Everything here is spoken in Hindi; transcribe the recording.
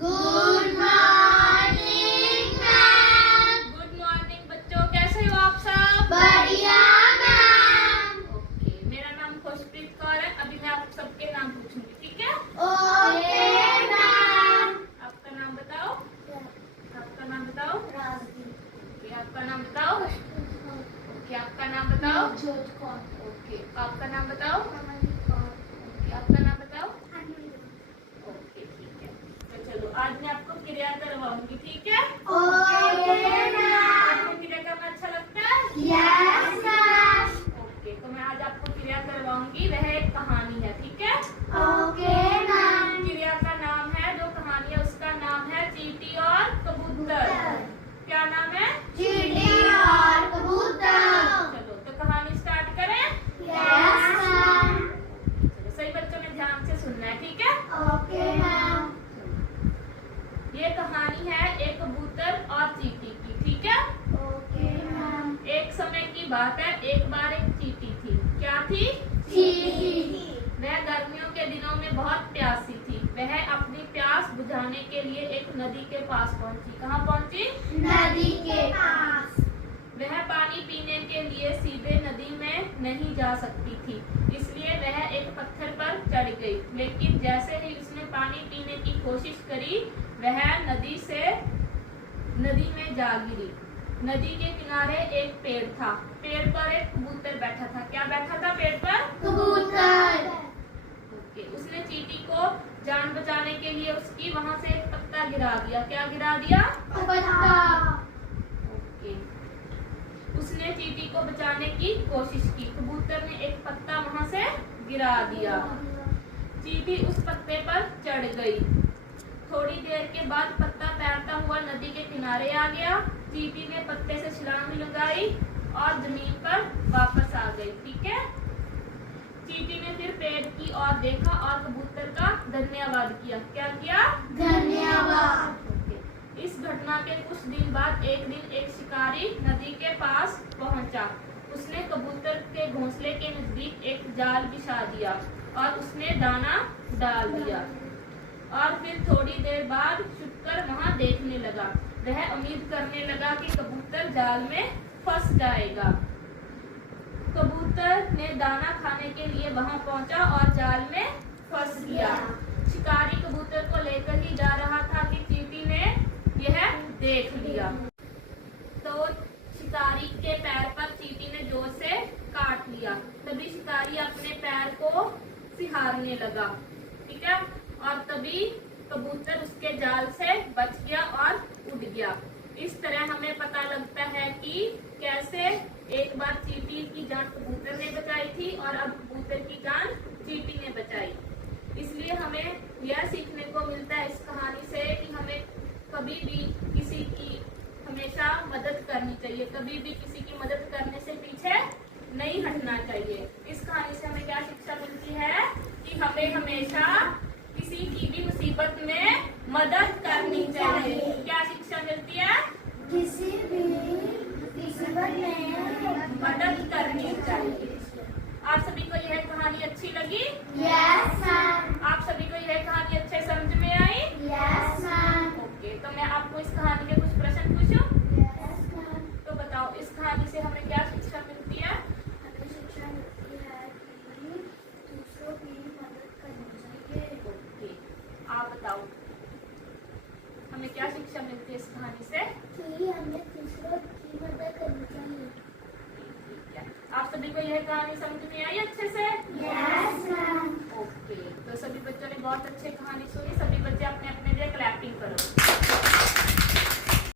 Good morning ma'am. Good morning बच्चों, कैसे हो आप सब? बढ़िया मैम। ओके, मेरा नाम खुशप्रीत कौर है। अभी मैं आप सबके नाम पूछूंगी, ठीक है? Okay ma'am. आपका नाम बताओ। आपका नाम बताओ। ओके, आपका नाम बताओ। ओके, आपका नाम बताओ। ओके, आपका नाम बताओ। ओके, आपका नाम बताओ। ओके, ठीक है। तो चलो, आज मैं आपको क्रिया करवाऊंगी, ठीक है? Okay ma'am. आपको क्रिया करना अच्छा लगता है? Yes ma'am. ओके, तो मैं आज आपको क्रिया करवाऊंगी। वह एक कहानी है, ठीक है? Okay ma'am. क्रिया का नाम है, जो कहानी है उसका नाम है चींटी और कबूतर। क्या नाम है? चींटी और कबूतर। चलो, तो कहानी स्टार्ट करें? Yes ma'am. चलो, सही बच्चों ने ध्यान से सुनना है, ठीक है? Okay ma'am. ये कहानी है एक कबूतर और चींटी की, ठीक है? Okay ma'am. एक समय की बात है, एक बार एक चींटी थी। क्या थी? चींटी। वह गर्मियों के दिनों में बहुत प्यासी थी। वह अपनी प्यास बुझाने के लिए एक नदी के पास पहुंची। कहाँ पहुंची? नदी के पास। वह पानी पीने के लिए सीधे नदी में नहीं जा सकती थी, इसलिए वह एक पत्थर पर चढ़ गई। लेकिन जैसे ही उसने पानी पीने की कोशिश करी, वह नदी में जा गिरी। नदी के किनारे एक पेड़ था। पेड़ पर एक कबूतर बैठा था। क्या बैठा था पेड़ पर? कबूतर। ओके, उसने चींटी को जान बचाने के लिए उसकी वहां से एक पत्ता गिरा दिया। क्या गिरा दिया? पत्ता। ओके, उसने चींटी को बचाने की कोशिश की। कबूतर ने एक पत्ता वहां से गिरा दिया। चींटी उस पत्ते पर चढ़ गई। थोड़ी देर के बाद पत्ता तैरता हुआ नदी के किनारे आ गया। चींटी ने पत्ते से छलांग लगाई और जमीन पर वापस आ गई, ठीक है? चींटी ने फिर पेड़ की ओर देखा और कबूतर का धन्यवाद किया। क्या किया? धन्यवाद। ओके। इस घटना के कुछ दिन बाद एक दिन एक शिकारी नदी के पास पहुंचा। उसने कबूतर के घोंसले के नजदीक एक जाल बिछा दिया और उसने दाना डाल दिया। और फिर थोड़ी देर बाद छुपकर वहां देखने लगा। वह उम्मीद करने लगा कि कबूतर जाल में फंस जाएगा। कबूतर ने दाना खाने के लिए वहां पहुंचा और जाल में फंस गया। शिकारी कबूतर को लेकर ही जा रहा था कि चींटी ने यह देख लिया। तो शिकारी के पैर पर चींटी ने जोर से काट लिया। तभी शिकारी अपने पैर को सिहारने लगा, ठीक है? और तभी कबूतर उसके जाल से बच गया और उड़ गया। इस तरह हमें पता लगता है कि कैसे एक बार चींटी की जान कबूतर ने बचाई थी और अब कबूतर की जान चींटी ने बचाई। इसलिए हमें यह सीखने को मिलता है इस कहानी से कि हमें कभी भी किसी की हमेशा मदद करनी चाहिए। कभी भी किसी की मदद करने से पीछे नहीं हटना चाहिए। इस कहानी से हमें क्या शिक्षा मिलती है कि हमें हमेशा किसी की भी मुसीबत में मदद करनी चाहिए। क्या शिक्षा मिलती है? किसी भी मुसीबत में मदद करनी चाहिए। आप सभी को यह कहानी अच्छी लगी? Yes ma'am. आप सभी को यह कहानी अच्छे समझ में आई? Yes ma'am. ओके, तो मैं आपको इस कहानी के कुछ प्रश्न पूछूं? Yes ma'am. तो बताओ, इस कहानी से हमें क्या शिक्षा मिलती है? हमें शिक्षा मिलती है कि दूसरों की मदद करनी चाहिए। ओके, आप बताओ, हमें क्या शिक्षा मिलती है इस कहानी से? कि हमें दूसरों की मदद करनी चाहिए। आप सभी को यह कहानी समझ में आई अच्छे से? Yes ma'am. ओके, तो सभी बच्चों ने बहुत अच्छी कहानी सुनी। सभी बच्चे अपने अपने लिए क्लैपिंग करो।